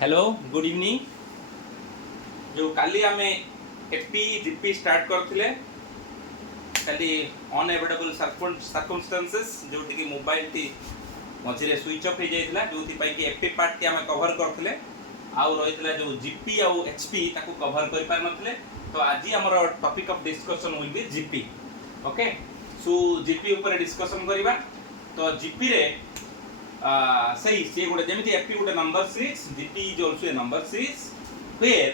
Hello good evening. जो काली आम AP GP start करथिले खाली अनएवोइडेबल सर्कमस्टेंसेस जोटी कि मोबाइल टी मझे स्विच ऑफ हो जाइथिला जोथि पई कि एपी पार्ट टी आम कवर करथिले आउ रहितला जो जीपी आउ एचपी ताको कवर कर पार नथिले। तो आज हमर topic of discussion will be GP. Okay, so GP ऊपर डिस्कशन करबा। तो जीपी रे सही से गोटे जमी एपी गोटे number series, GP is also a number series where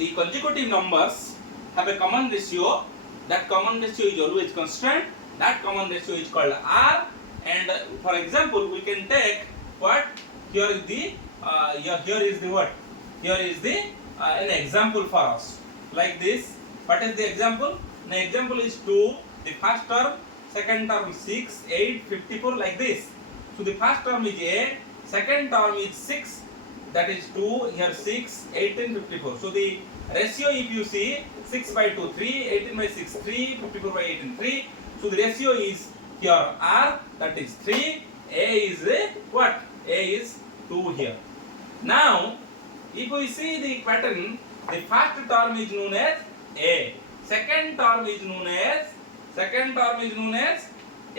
the consecutive numbers have a common ratio. That common ratio is always constant. That common ratio is called R. And for example, we can take what here is the here is the what here is the an example for us like this. What is the example? The example is 2. The first term, second term 6, 8, 54 like this. So the first term is A, second term is 6, that is 2, here 6, 18, 54. So the ratio if you see 6 by 2, 3, 18 by 6, 3, 54 by 18, 3. So the ratio is here R, that is 3, A is what? A is 2 here. Now if we see the pattern, the first term is known as A, second term is known as A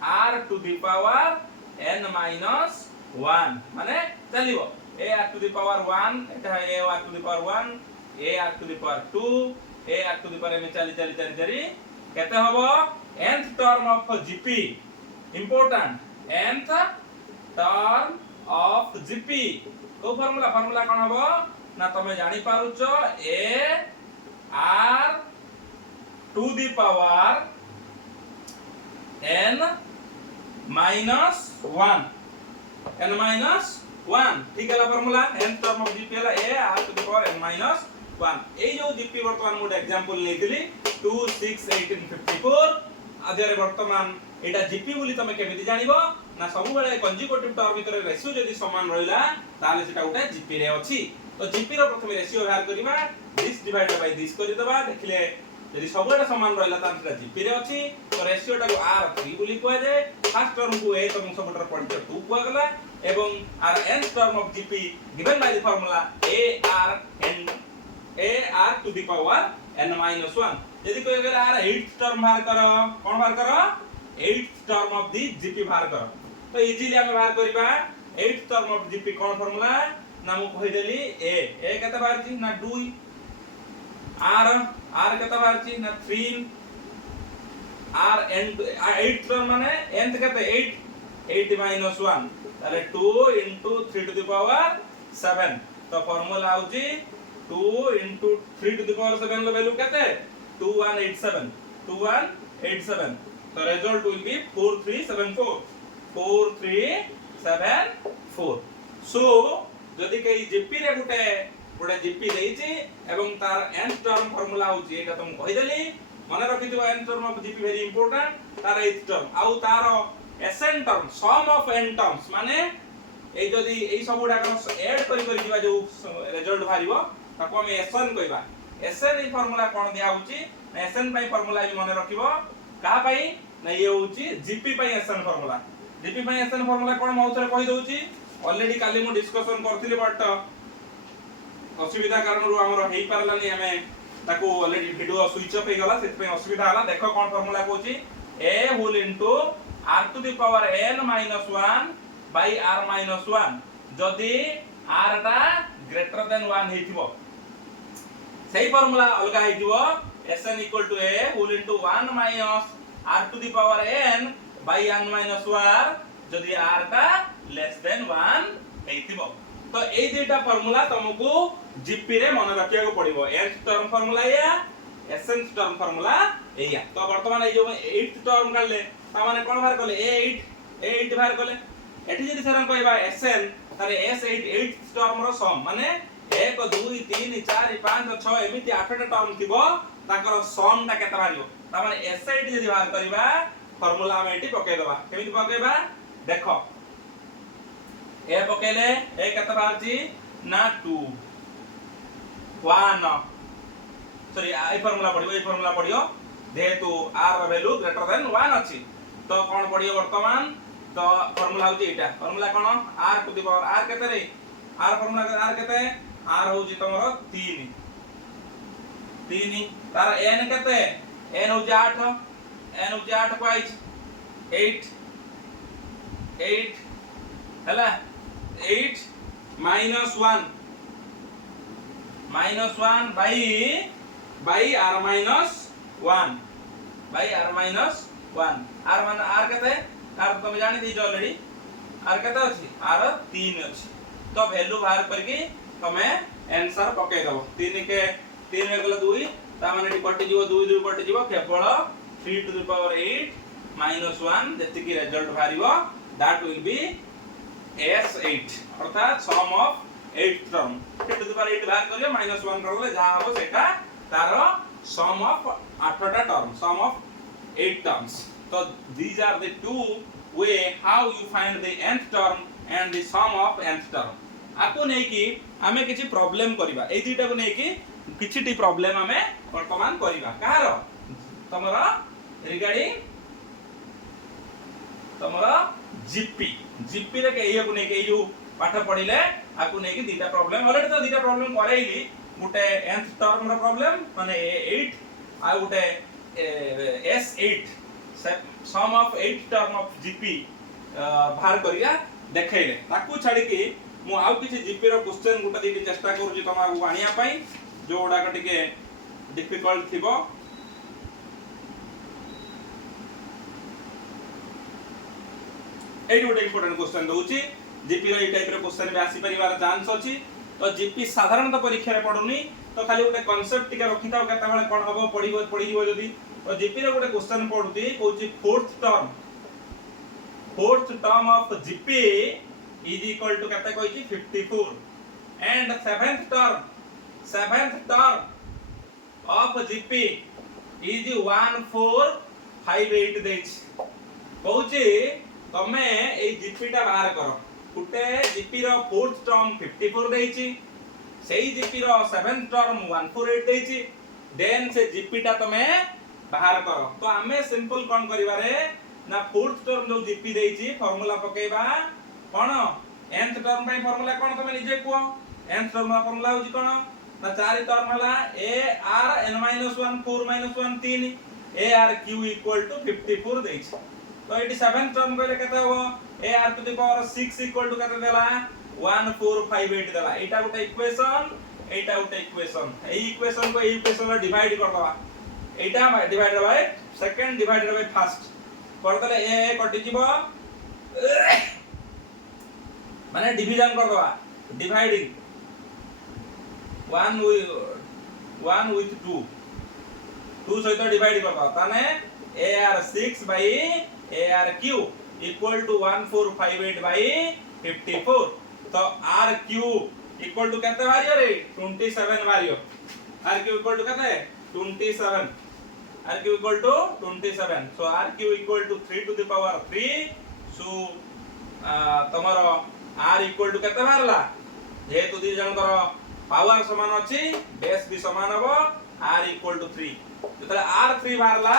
R to the power n minus 1 माने चलिबो A R to the power 1 Etah A R to the power 1, A R to the power 2, A R to the power में चली केते हबो nth term of GP important nth term of GP को formula कोन हबो ना तमे जानि पारुचो A R to the power n minus 1 n minus 1 ठीक है formula nth term of GP है A R to the power n minus 1। ए जो GP वर्तमान मोड एग्जांपल लेथिली 2 6 18 54 आधेरे वर्तमान एटा GP बोली तमे केमिति जानिबो ना सब बेले कंजुगेटिव टर्म भीतर रेशियो जदी समान रहिला ताले सेटा उटा GP रे अछि। तो GP रो प्रथम रेशियो व्यवहार करिबा दिस डिवाइडेड बाय दिस करि दबा देखिले यदि सबटा समान रहिला तान सेटा GP रे अछि। तो रेशियो टा को R3 बोली कहै जे फर्स्ट टर्म को A तम सबटर पॉइंट 2 को गला एवं r nth term of GP given by the formula A R to the power n minus 1। यदि कोई अगर r 8th term बाहर करो कोन बाहर करो 8th term of the GP बाहर करो। तो इजीली हम बाहर करिबा 8th term of GP cone formula ना मु कहि देली A कते बाहर छी ना 2 R कते बाहर छी ना 3 R n 8th term माने nth कते 8 minus 1 ताले 2 into 3 to the power 7। तो फार्मूला आउची 2 into 3 to the power 7 लो वैल्यू केते 2187। तो रिजल्ट विल बी 4374। सो जदी कई जीपी रे गुटे जीपी देइची एवं तार nth टर्म फार्मूला होची एटा तुम कहि देली माने रखि दियो nth term of GP very important तार 8th टर्म आउ तार Sn term sum of n terms माने ए जदी ए सबुडा ऐड करि दिबा जो रिजल्ट भारिबो ताको हम Sn कहबा। Sn ई फार्मूला कोन दिया होची Sn पई फार्मूला ई माने रखिबो का पई ना ये होची जीपी पई Sn फार्मूला। जीपी पई Sn फार्मूला कोन मौथरे कहि दोची ऑलरेडी काली मु डिस्कशन करथिले बट असुविधा कारण हमर हेई पारलानी हमें ताको ऑलरेडी वीडियो स्विच ऑफ हे गला सेत पई असुविधा हला। देखो कोन फार्मूला कहूची a whole into r to the power n minus 1 by r minus 1 जदी r टा ग्रेटर देन 1 हेतिबो सही फार्मूला अलगा हेतिबो Sn equal to a whole into 1 minus r to the power n by n minus 1 जदी r टा less than 1 हेतिबो। तो ए दुटा formula तुमको GP रे मन रखिया को पड़िबो। nth टर्म फार्मूला या Sn टर्म फार्मूला एया। तो वर्तमान ए जो 8th टर्म काले ता माने कोन बाहर करले A8 बाहर करले एठी जदी सरन कहबा Sn तारे S8 8th टर्म रो सम माने 1 2 3 4 5 6 एमिति 8 टा टर्म थिबो ताकर सम ता केता बारियो ता माने S8 जदी बाहर करबा फार्मूला हम एठी पके दबा केमिति पकेबा देखो ए पकेले ए केता बाहर छी ना 2 1 सॉरी आई फार्मूला पडियो जेहेतु r वैल्यू ग्रेटर देन 1 अछि। तो कोन पडियो वर्तमान तो फार्मूला होची एटा फार्मूला कोन r to the power r केते रे r फार्मूला r केते r होची तमरो 3 तार n केते n होची 8 n होची 8 पाइज 8 हला 8 -1 बाई r -1 बाई r केते r तुम जानि दी ऑलरेडी r केते अछि r 3 अछि तो वैल्यू बाहर करके तमे आंसर पके दबो 3 के 3 में गला 2 ता माने डी कटि जीवो 2 2 कटि जीवो केवल 3 टू द पावर 8 -1 जति की रिजल्ट बाहरिबो दैट विल बी S8 अर्थात sum of 8 term 3 to the power 8 बाहर करियो -1 करले जा हबो सेटा तारो सम ऑफ 8 टा term sum of 8 terms so these are the two way how you find the nth term and the sum of nth term आपको नै कि हमें किछि प्रॉब्लम करिबा ए दुइटा को नै कि किछि टी प्रॉब्लम हमें वर्तमान करिबा कहारो तमरा रिगार्डिंग तमरा जीपी रे के एयो को नै कि जो पाठ पढिले आपको नै कि दुइटा प्रॉब्लम ऑलरेडी तो दुइटा प्रॉब्लम करैली गुटे nth टर्म रो प्रॉब्लम माने 8 आ गुटे S8 sum of 8 term of GP बाहर करिया देखैले ताकू छाडी कि मु आउ किछि जीपी रो क्वेश्चन गुटा देके चेष्टा करूची तमा को आनिया पई जोडा का टिके डिफिकल्ट थिबो एई गुटे इंपोर्टेंट क्वेश्चन दोउची जीपी रो ए टाइप रो क्वेश्चन भी आसी परिवार चांस अछि तो जीपी साधारणतः परीक्षा रे पडुनी तो खाली गुटे कांसेप्ट टिके रखिताओ केता बेले कोन हबो पढिबो जदी तो जीपी रो गुटे क्वेश्चन पडुती कोची fourth term of GP is equal to केते Koichi 54 and seventh term of GP is 1458 देछि कोची तमे ए जीपी टा बाहर करो गुटे जीपी रो फोर्थ टर्म 54 देछि सेही जीपी रो सेवेंथ टर्म 148 देछि देन से जीपी टा तमे बाहर करो तो हमें सिंपल कोन करिबा रे ना फोर्थ टर्म जो जीपी देछि फार्मूला पकेबा कोन nth टर्म पे फार्मूला कोन तमे निजे को nth टर्म फार्मूला होजी कोन ना चारि टर्म हला a r n - 1 4 - 1 3 a r q = 54 देछि तो एटी 7th टर्म कहले केते हो a r to the power 6 = केते देला 1458 देला एटा गुटे इक्वेशन एटा गुटे इक्वेशन ए इक्वेशन को ए इक्वेशन ला डिवाइड कर दवा एटा divided by second divided by first कर देले a कटि जीवो माने डिवीजन कर दवा डिवाइडिंग 1 with 2 सहित डिवाइड कर दवा ताने ar6 by arq equal to 1458 by 54 तो rq equal to केते बारियो रे 27 बारियो rq equal to केते 27 rq equal to 27 so rq equal to 3 to the power 3 so तमरो r equal to केते बारला जेतु दी जन कर पावर समान अछि बेस भी समान हबो r equal to 3 जतले r3 Barla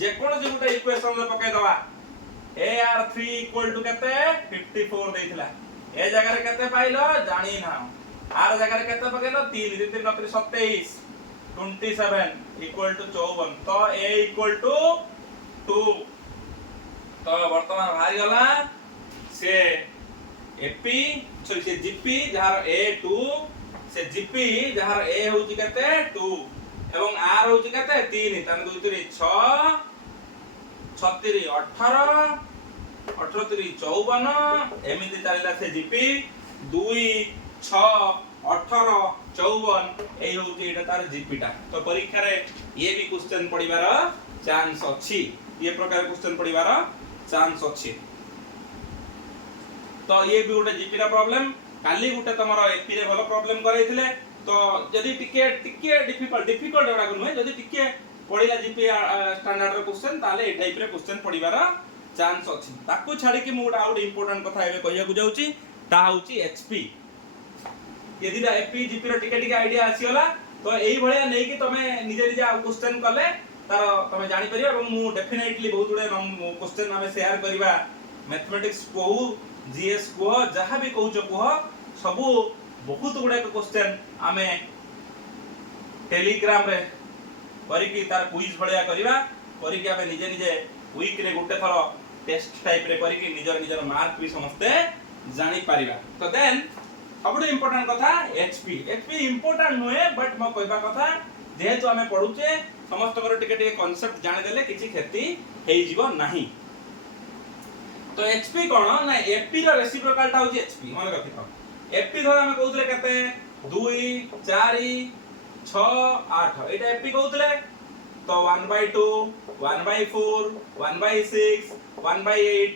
J cone J Gute equation ले पके दवा ar3 equal to केते 54 देथिला ए जगह रे केते पाइलो जानि ना r जगह रे केते पकेलो 3 3 3 27 equal to 54 तो a equal to 2 तो वर्तमान भाई गला से एपी सॉरी से जीपी जहार a2 से जीपी जहार a होची केते 2 एवं r होची केते 3 तन 2 3 6 36 18 18 54 एमिति चालिला से जीपी 2 6 18 54 एई होची एटा तार जीपी टा तो परीक्षा रे ये भी क्वेश्चन पडिबार चांस अछि ये प्रकार क्वेश्चन पडिबार चांस अछि तो ये भी गोटे जीपी रा प्रॉब्लम काली गोटे तमरो एपी रे भलो प्रॉब्लम करैथिले तो जदी टिके डिफिकल्ट एडा गुनु जदी टिके पडिला जीपी स्टैंडर्ड रो क्वेश्चन ताले ए टाइप रे क्वेश्चन पडिबार चांस अछि ताकू छाडी कि मोड आउट इंपोर्टेंट कथा एबे कहिया को जाउची ता होची एचपी यदि दा एपी जीपी रो टिके आईडिया आसीला तो एई भलिया नै कि तमे निजे निजे क्वेश्चन कले तार तमे जानि परिबा और मु डेफिनेटली बहुत गुडे क्वेश्चन हमें शेयर करबा मैथमेटिक्स कहू जीएस कह जहाँ भी कहूच कह सबू बहुत गुड़ाक क्वेश्चन आमे टेलीग्राम रे करिकी तार क्विज भलिया करबा करिकी आमे निजे निजे वीक रे गुटे थरो टेस्ट टाइप रे करिकी निजर निजर मार्क भी समस्ते जानी पारिबा। तो देन सबुठ इंपोर्टेंट कथा एचपी इंपोर्टेंट नुहे बट मो कहबा कथा जेहेतु आमे पढुचे समस्त कर टिके टिके कांसेप्ट जानि देले किछि क्षति हेइ जीवो नाही। तो एचपी कोन ना एपी रो रेसिप्रोकाल ता होची एचपी मन रखि था। एपी धर आमे कहउतले कते 2 4 6 8 एटा एपी कहउतले तो 1/2 1/4 1/6 1/8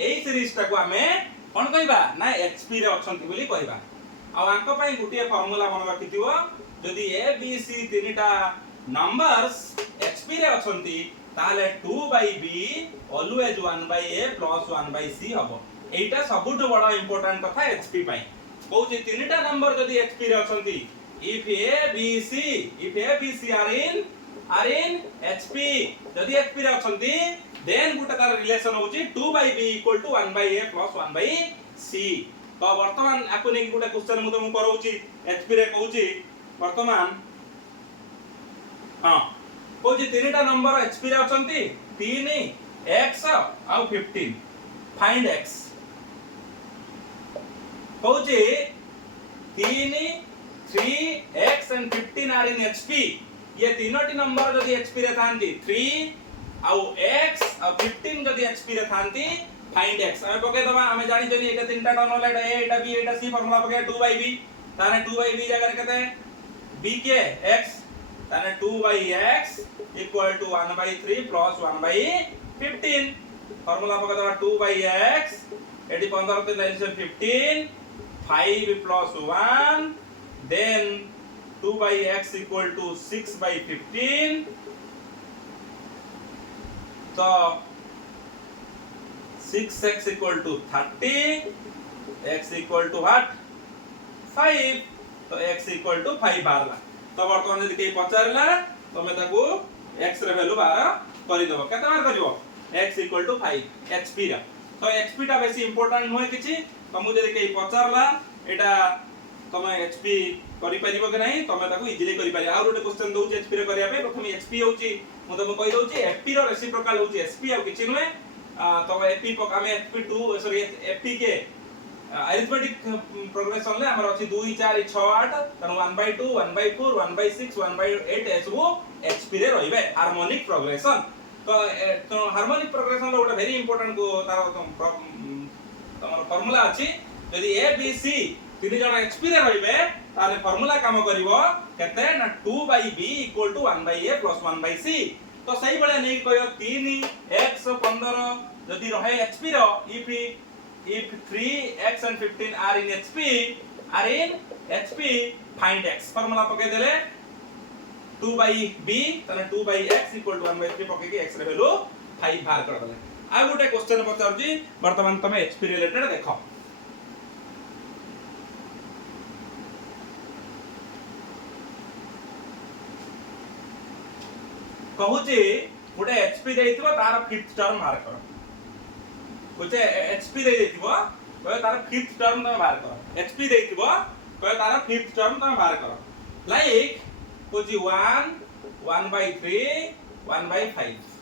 एई सीरीज ता को आमे कोन कहबा ना एचपी रे अछंती बोली कहबा। आ आंक पई गुटिया फार्मूला मन रखिथिवो जदि ए बी सी तीनटा नंबर्स एचपी रे अछंती ताले 2/b always 1/a plus 1/c हबो। एटा सबुठ बडा इंपोर्टेंट कथा एचपी पई कहउची तीनटा नंबर जदि एचपी रे अछंती if a b c are in hp जदि hp रे अछंती देन गुटे तार रिलेशन होची 2/b = 1/a प्लस 1/c। तो वर्तमान आकु नै गुटे क्वेश्चन मु तुम करौची एचपी रे कहउची वर्तमान हां कहउची तीनटा नंबर एचपी रे अछंती 3 x आ 15 फाइंड x कहउची 3 3x and 15 are in hp ये तीनोटी नंबर जदि hp रे थांती 3 आउ x आ 15 जदि hp रे थांती फाइंड x हम पके दबा हम जानि जनी एटा तीनटा टर्म होला एटा a Etah b Etah c formula पके 2/b ताने 2/b जगह रे कते b के x ताने 2/x = 1/3 प्लस 1/15 फार्मूला पके दबा 2/x eighty 15 3 15 5 plus 1 then 2/x = 6/15 तो 6x = 30 x = what 5 तो x = 5 बारला। तो वर्तमान यदि के पचारला तो मैं ताको x रे वैल्यू बार करि देबो केते बार करिवो x = 5 hp रा। तो hp टा बेसी इंपोर्टेंट होय किछि तुम जदि के पचारला एटा तमे hp करि परिबो कि नाही तमे ताको इजीली करि पारि। आ रोटे क्वेश्चन दउची hp रे करिया पे प्रथम hp होउची मु तुम कहि दउची fp रो रेसिप्रोकाल होउची sp आ किछि नुहे तो fp पकामे fp2 सॉरी fp के अरिथमेटिक प्रोग्रेशन ले हमर अछि 2 4 6 8 तनु 1/2 1/4 1/6 1/8 एसबो hp रे रहिबे हार्मोनिक प्रोग्रेशन। तो हार्मोनिक प्रोग्रेशन लो गोटे वेरी इंपोर्टेंट को तार तमर फार्मूला अछि यदि a b c तीन जण hp रे रहिबे ताले फार्मूला काम करिवो केते ना 2/b = 1/a प्लस 1/c। तो सही बळे नै कहियो 3x 15 जदि रहे hp रो if 3x and 15 are in hp find x formula पके देले 2/b तने 2/x = 1/3 पके के x रे वैल्यू 5 बाहर कर देले। आ गुटे क्वेश्चन पचारजी वर्तमान तमे hp रिलेटेड देखो कहूची गुटे hp देइथिबो तार 5th टर्म बाहर कर गुटे hp देइथिबो कहे तार 5th टर्म तमे बाहर कर hp देइथिबो कहे तार 5th टर्म तमे बाहर कर लाइक कोजी 1 1/3 1/5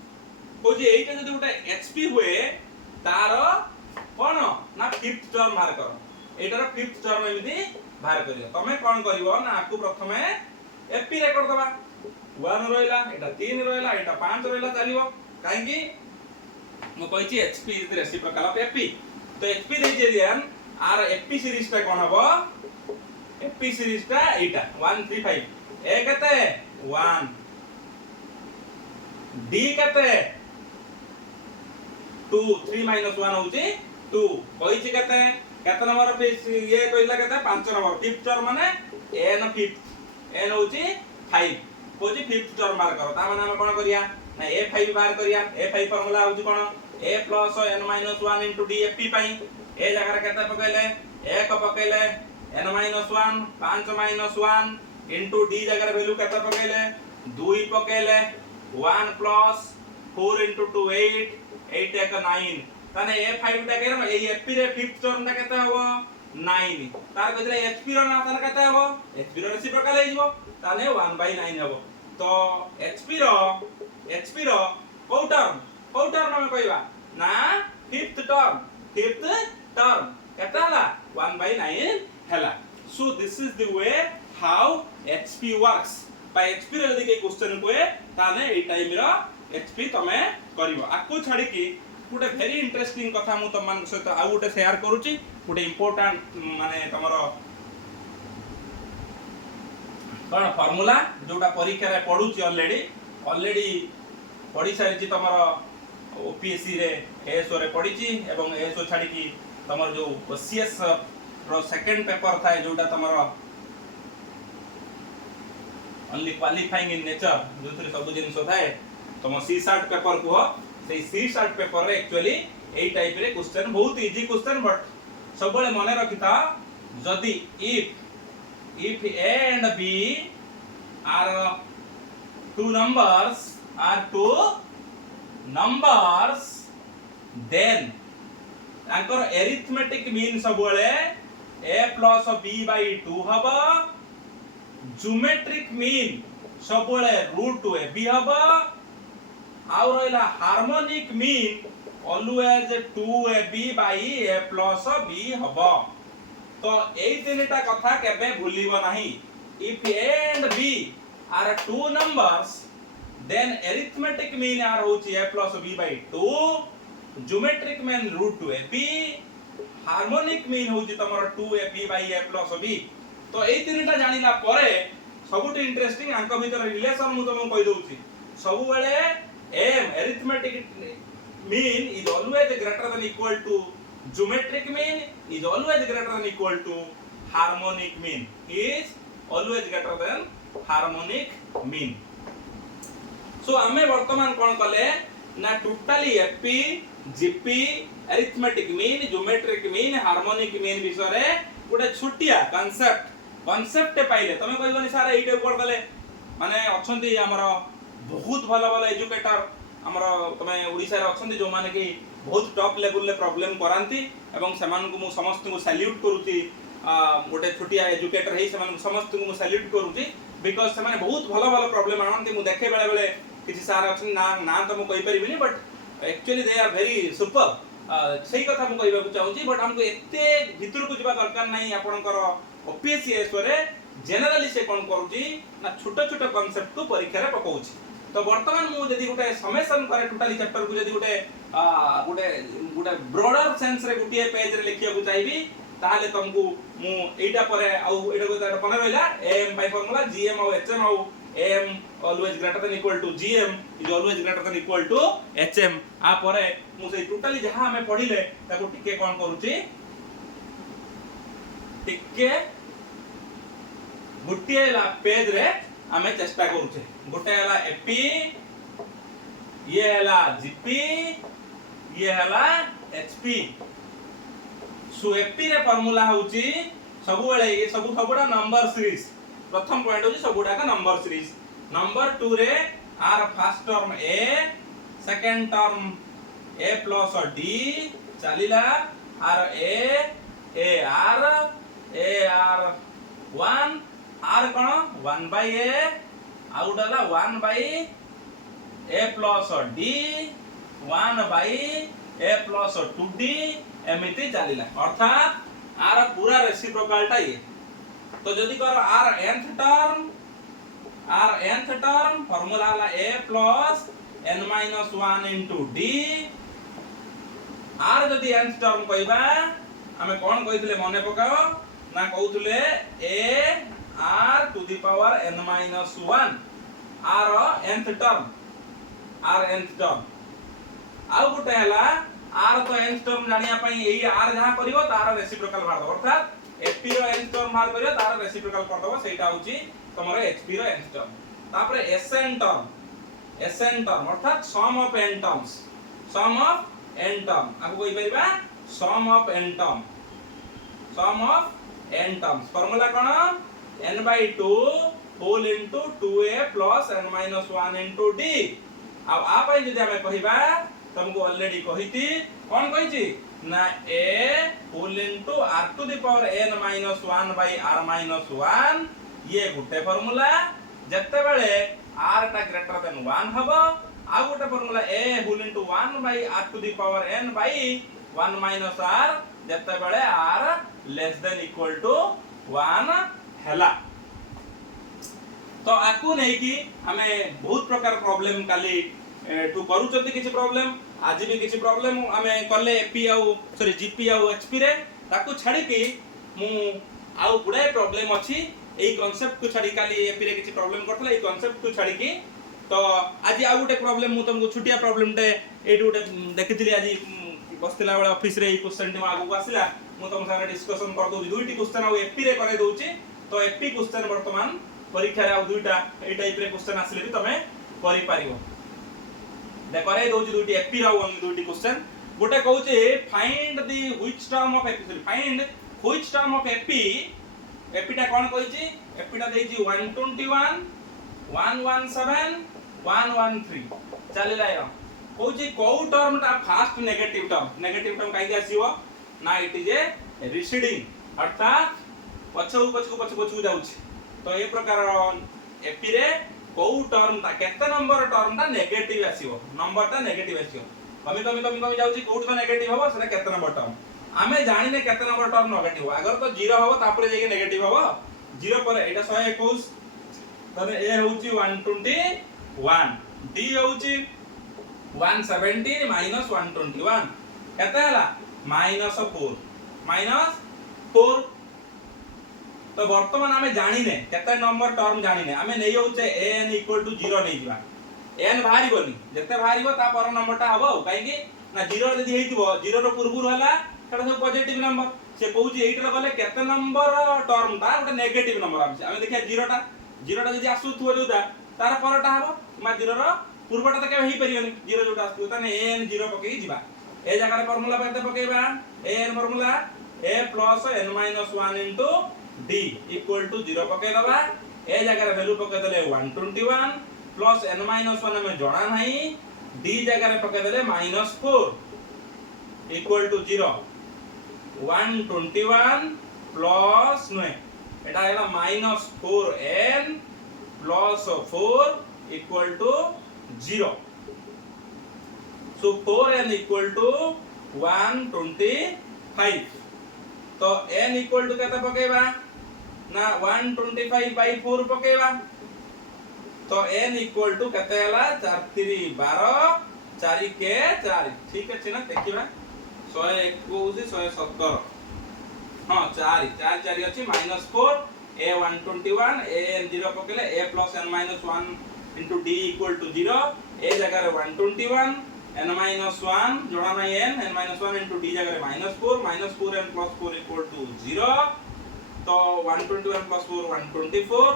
कोजी एटा जदि गुटे hp हुए तार कोन ना 5th टर्म बाहर कर एटार 5th टर्म एमिति बाहर करियो तमे कोन करिवो ना आकु प्रथमे fp रेकॉर्ड दबा 1 रहला एटा 3 रहला एटा 5 रहला चलिबो काहे कि मो कहिछि hp is the reciprocal of fp। तो hp दे जे दियन आर fp सीरीज ता कोन हबो fp सीरीज ता एटा 1 3 5 ए कते 1 d कते 2 3 - 1 होउची 2 कहिछि कते नंबर पे ये कहिला कते 5 नंबर 5th टर्म माने n 5th n होउची 5 कोजी 5th टर्म बाहर करो ता माने हम कोन करिया ना a5 बाहर करिया a5 फार्मूला होउची कोन a + n - 1 * d fp पई ए जगह रे केते पकैले 1 पकैले n - 1 5 - 1 * d जगह रे वैल्यू केते पकैले 2 पकैले 1 + 4 * 2 8 8 1 9 ताने A5 टा केरम ए HP रे फिफ्थ टर्म टा केते हबो 9 तार कइले HP रो ना ताने केते हबो HP रो रेसिप्रोकल हे जिवो ताने 1/9 हबो तो HP रो को टर्म हम कहबा ना फिफ्थ टर्म केते हला 1/9 हला so this is the way how HP works by HP रे यदि के क्वेश्चन कोए ताने ए टाइम रो HP तमे करिवो आकु छाडी की गोटे भेरी इंटरेस्टिंग कथा मु तम मान सहित आ गोटे शेयर करूची गोटे इंपोर्टेंट माने तमरो कोन फार्मूला जोटा परीक्षा रे पढुची ऑलरेडी पढी सारिची तमरो ओपीएससी रे एएसओ रे पढिची एवं एएसओ छाडी की तमरो जो ओसीएस रो सेकंड पेपर था जोटा तमरो ओनली क्वालिफाइंग इन नेचर जोथरे सब जिंस थाए तम सी शार्ट पेपर को से सी शार्ट पेपर रे एक्चुअली एई टाइप रे क्वेश्चन बहुत इजी क्वेश्चन बट सब बळे मने रखिता जदी if A and B are two numbers then तांकर arithmetic mean सब बळे A plus B by 2 हबा geometric mean सब बळे root AB हबा आउ रहला harmonic mean always 2AB by A plus B हबो तो एई तीनटा कथा केबे भूलिबो नाही if A and B are two numbers then arithmetic mean are होची A plus B by 2 geometric mean root 2AB harmonic mean होची तमरो 2AB by A plus B तो एई तीनटा जानिला परे सबुट इंटरेस्टिंग आंक भीतर रिलेशन मु तुमको कहि दोउची सब बेले M arithmetic mean is always greater than equal to geometric mean is always greater than equal to harmonic mean is always greater than harmonic mean so हमें वर्तमान कोन कले ना totally FP GP arithmetic mean geometric mean harmonic mean विषय गोटे छुटिया concept पाइले तमे कहबनी सारा एइटे ऊपर कले माने अछंती हमरो बहुत भलो भलो एजुकेटर हमरो तमे ओडिसा रे अछंती जो माने कि बहुत टॉप लेवल ले प्रॉब्लम करांती एवं समान को मु समस्त को सैल्यूट करूची गोटे छुटिया एजुकेटर हे समान समस्त को मु सैल्यूट करूची बिकॉज़ समान बहुत भलो भलो प्रॉब्लम आनंती मु देखे बेले बेले किछि सार अछन ना तो मु कहि परिबिनी but actually they are very super सही कथा मु कहबा को चाहूची बट हमको एते भितर को जिबा दरकार नाही आपनकर ओपीएससी एसोरे जनरली से कोन करूची ना छोटा छोटा कांसेप्ट को परीक्षा रे पकाउची तो वर्तमान मु जदी गोटे समेशन करे टोटली चैप्टर को जदी गोटे ब्रॉडर सेंस रे गोटे पेज रे लिखिया को चाहिबी ताले तुमको मु एटा परे आउ एटा को तार पने रहला am बाय फार्मूला gm और hm आउ am always greater than equal to gm is always greater than equal to hm आ परे मु से टोटली जहां हमें पढिले ताको टिके कोन करूची टिके गुटिए ला पेज रे आमे चेष्टा करूचे गोटे हला एपी ये हला जीपी ये हला एचपी सो एपी रे फार्मूला होची सब बेले ये सबुडा नंबर सीरीज प्रथम पॉइंट होची सबुडा का नंबर सीरीज नंबर 2 रे आर first term a second term a plus d चलीला आर ए आर 1 आर कोन 1 by a आउडला 1 by a plus d 1 by a plus 2d एमिति चलीला अर्थात आर पूरा रेसिप्रोकल टा ये तो जदी कर आर nth टर्म फार्मूला वाला a plus n minus 1 into d आर जदी nth टर्म कहबा हमें कोन कहितले मने पकाओ ना कहउतले a r to the power n minus 1 r nth term आउ गुटे हला r तो nth term जानिया पई एई r जहां करिवो तार रेसिप्रोकल मार दो अर्थात fp रो nth term मार करियो तार रेसिप्रोकल कर दबो सेटा होची तमरो hp रो nth term तापरे sn term अर्थात sum of n terms आको कोइ परिबा sum of n terms formula cone n by 2 whole into 2a plus n minus 1 into d अब आ पई जदी हमें कहिबा तुमको ऑलरेडी कहिती कौन कहिछि ना a whole into r to the power n minus 1 by r minus 1 ये गुटे फार्मूला जत्ते बेले r टा ग्रेटर देन 1 हबो आ गुटे formula a whole into 1 by r to the power n by 1 minus r जत्ते बेले r less than equal to 1 हैला। तो आकु नहीं कि हमें बहुत प्रकार प्रॉब्लम काली टू करूचंती किछि प्रॉब्लम आज भी किछि प्रॉब्लम हमें कले एपी आउ सॉरी जीपी आउ एचपी रे ताकू छाडी कि मु आउ गुडे प्रॉब्लम अछि एई कांसेप्ट को छाडी काली एपी रे किछि प्रॉब्लम करथला एई कांसेप्ट को छाडी कि तो आज आउ गुटे प्रॉब्लम मु तुमको छुटिया प्रॉब्लम टे एटू गुटे देखिथिली आज बसतिला बेला ऑफिस रे एई क्वेश्चन टे आगु आसिला मु तुम सारे डिस्कशन कर दउची दुईटी क्वेश्चन आउ एपी रे करे दउची तो एपी क्वेश्चन वर्तमान परीक्षा रे आउ दुईटा एई टाइप रे क्वेश्चन आसिले भी तमे करि पारिबो दे करे दउची दुईटी एपी रे ओनली दुईटी क्वेश्चन गोटे कहउची find the which term of AP find which term of AP AP टा कोन कहिची एपी टा देइची 121 117 113 चलिला या कहउची को टर्म टा फास्ट नेगेटिव टर्म काई आसीबो ना इट इज ए रिसीडिंग अर्थात पछू जाउची तो ए प्रकार एपी रे को टर्म ता केते नंबर टर्म ता नेगेटिव आसीबो नंबर ता नेगेटिव आसीबो कमी जाउची कोड तो नेगेटिव हबो सेटा केते नंबर टर्म आमे जानिने केते नंबर टर्म नेगेटिव अगर तो 0 हबो तापरे जेके नेगेटिव हबो 0 पर एटा 121 तने ए होउची 121 डी होउची 117 माइनस 121 केते हला -4 तो वर्तमान आमे जानिने केते नंबर टर्म जानिने आमे नै होचे n = 0 नै जिबा n भारी बनी जते भारीबो ता पर नंबरटा हबो काहे कि ना 0 जदी हेतिबो 0 रो पूर्वुर हला सेटा सब पॉजिटिव नंबर से कहउची एइटर गले केते नंबर टर्म ता गोटे नेगेटिव नंबर आमे देखिया 0 टा जदी आसुथुव जोदा तार परटा हबो मा 0 रो पूर्वटा त केबे हेई परियोनी 0 जोटा आसु ताने n 0 पकेई जिबा ए जगह रे फार्मूला केते पकेइबा n formula a + n - 1 * d = 0 पके दबा ए जगह रे वैल्यू पके देले 121 प्लस n - 1 में जणा नाही d जगह रे पके देले -4 = 0 121 प्लस न एटा हैला -4n प्लस 4 = 0 सो 4n = 125 तो n = केते पकेबा ना 125/4 पकेबा तो n = केते हला 4 3 12 4 के 4 ठीक अछि ना देखिबा 121 117 हां 4 4 4 अछि -4 a 121 a n 0 पकेले a + n - 1 * d = 0 a जगह रे 121 n - 1 जोड़ा नाही n n - 1 * d जगह रे -4 -4n + 4 = 0 तो 121 + 4 124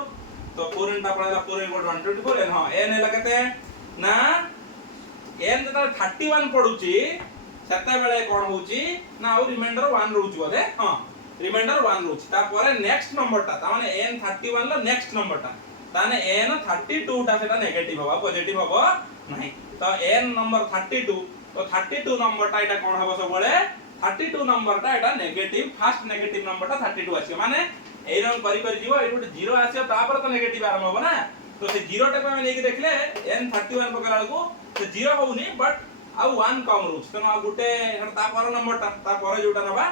तो 4n टा पड़ेला 4 = 124 n हां n हैला केते ना n जता 31 पडुची सेते बेले कोन होउची ना और रिमाइंडर 1 रहउची बोले हां रिमाइंडर 1 रहउची ता परे नेक्स्ट नंबर ता माने n 31 ला नेक्स्ट नंबर ता ताने n 32 ता सेटा नेगेटिव होबा पॉजिटिव होबो नाही तो n नंबर 32 तो 32 नंबर ता एटा कोन हबो सब बोले 32 नंबर ता एटा नेगेटिव फर्स्ट नेगेटिव नंबर ता 32 आसी माने एई रंग करी जीवो एई गोटे 0 आसी तापर तो नेगेटिव आरंभ होबो ना तो से 0 टा को हम लेके देखले n 31 पकला को से 0 होउनी बट आ 1 कम रहउछ तनो आ गुटे ता पर नंबर ता पर जोटा नबा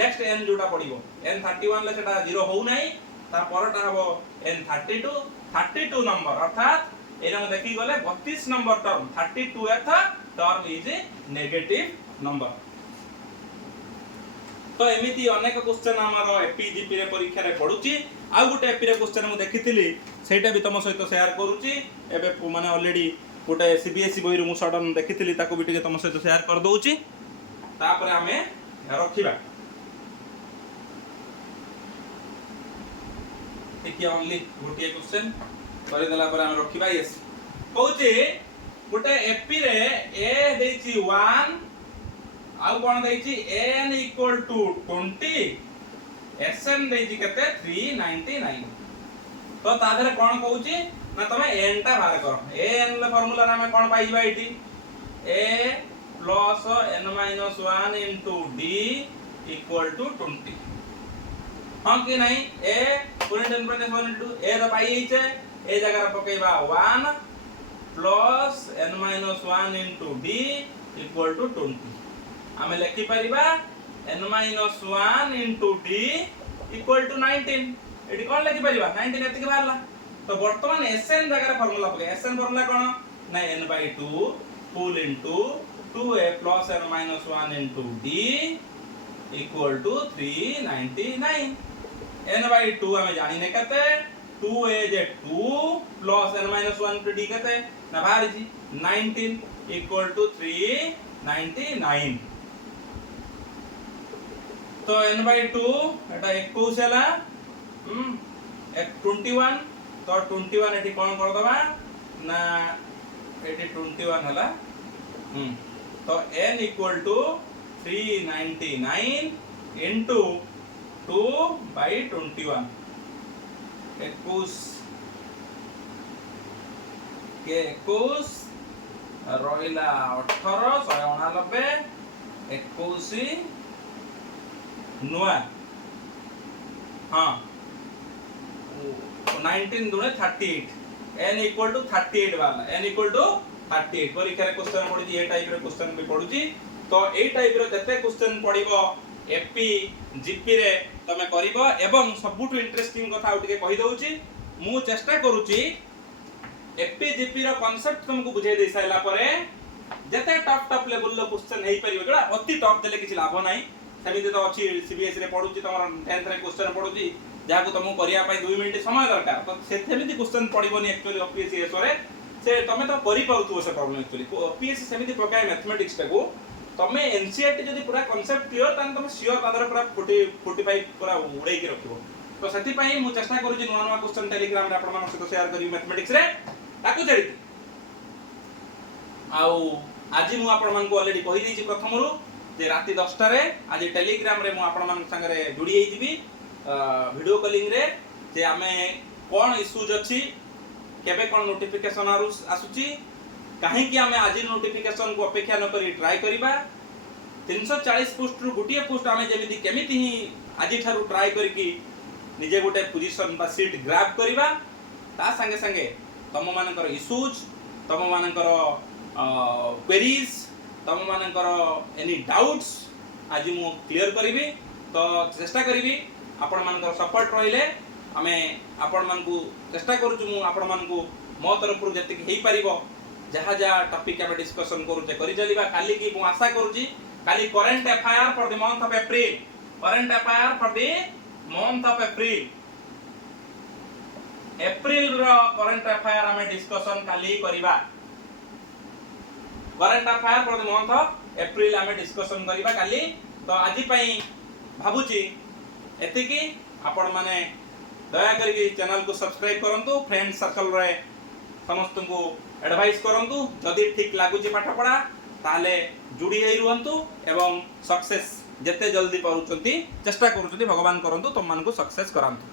नेक्स्ट n जोटा पडिबो n 31 ले सेटा 0 होउ नाही ता परटा हबो n 32 नंबर अर्थात एरंग देखि गले 32 number term 32th term is a negative number तो एमिति अनेक क्वेश्चन हमरो एपीजीपी रे परीक्षा रे पडुची आ गुटे एपी रे क्वेश्चन मु देखिथिली सेटा भी तम सहित शेयर करूची एबे माने ऑलरेडी गोटे सीबीएसई बही रु मु सडन देखिथिली ताको भी तम सहित शेयर कर दउची तापर हमें रखिबा देखिए ओनली गोटे क्वेश्चन कर देला पर हम रखिबा यस कहूची गोटे एपी रे ए देची 1 आउ कोन देची n = 20 sn देची केते 399 तो तादरे कोन कहूची ना तमे n टा बाहर करो n ले फार्मूला रे हम कोन पाइबा एटी a plus n minus 1 into d equal to 20 हां कि नहीं a पुनी 10 1 into a द पाई छै ए जगह पकेबा 1 plus n minus 1 into d equal to 20 हमें लिखि परिबा n minus 1 into d equal to 19 एटी कोन लिखि परिबा 19 एति के बारला तो वर्तमान Sn जगह फार्मूला पके Sn फार्मूला कोन ना n/2 full into 2a plus n minus 1 into d equal to 399 n/2 हमें जानी ने कहते 2a जे 2 plus n minus 1 into d कहते ना बाहर जी 19 equal to 399 तो n/2 एटा 21 हैला 21 तो 21 एटी कोन कर दबा ना एटी 21 हैला तो n equal to 399 into 2 by 21 21 के 21 रहिला 18 189 21 नुआ हाँ 19 दुने 38 n equal to 38 वाला n equal to 38 परीक्षा रे क्वेश्चन पडुची ए टाइप रे क्वेश्चन भी पडुची तो ए टाइप रे जते क्वेश्चन पडिबो एपी जीपी रे तमे करिवो एवं सबुटु इंटरेस्टिंग कथा उठके कहि दउची मु चेष्टा करूची एपी जीपी रो कांसेप्ट तुमको बुझाई दे साइला परे जते टॉप लेवल रो क्वेश्चन हेई परिबो जडा अति टॉप देले किछि लाभ नाही सेमिते तो अछि सीबीएसई रे पडुची तमर 10th रे क्वेश्चन पडुची जाको तुमको करिया पई 2 मिनिट समय दरकार तो सेमिति क्वेश्चन पडिबोनी एक्चुअली ओपीएससी एसरे से तमे तो करि पारुतु से प्रॉब्लम एक्चुअली ओपीएससी सेमिति पकाय मैथमेटिक्स टाको तमे एनसीईआरटी जदी पूरा कांसेप्ट क्लियर तान तमे श्योर तादर पूरा 45 पूरा उड़ै के रखिबो तो सेति पई मु चेष्टा करू जे नुवा नुवा क्वेश्चन टेलीग्राम रे आपण मानक सहित शेयर करी मैथमेटिक्स रे ताकू जड़ी आउ आज मु आपण मानक ऑलरेडी कहि दैछि प्रथम रु जे राती 10टा रे आज टेलीग्राम रे मु आपण मानक संग रे जुड़ी हेइ दिबी वीडियो कॉलिंग रे जे हमें कोन इश्यूज अछि केबे कोन नोटिफिकेशन आसुची काहे कि हमें आज नोटिफिकेशन को अपेक्षा न करी ट्राई करिबा 340 पोस्ट रु गुटिए पोस्ट हमें जेमिति केमिति ही आज थारु ट्राई करी निजे गोटे पोजीशन बा सीट ग्रैब करिबा ता संगे संगे तम मानकर इश्यूज तम मानकर क्वेरीज तम मानकर एनी डाउट्स आज मु क्लियर करिवि तो चेष्टा करिवि आपण मानकर सपोर्ट रहिले हमें आपण मानकू चेष्टा करूछु मु आपण मानकू मो तरफ रु जति हेई परिबो जहा जहा टॉपिक हम डिस्कशन करू जे करि चलीबा काली की मु आशा करूची काली current FIR for the month of April current FIR for the month of April रो करंट एफआईआर हमें डिस्कशन काली करिबा current FIR for the month of April हमें डिस्कशन करिबा काली तो आजि पई भाबुची एति की आपण माने दया करके चैनल को सब्सक्राइब करंतु फ्रेंड सर्कल रे समस्त को एडवाइस करंतु जदि ठीक लागुची पाठ पढा ताले जुड़ी हेई रुहंतु एवं सक्सेस जते जल्दी पाउचंती चेष्टा करूचंती भगवान करंतु तुम मान को सक्सेस करांतु।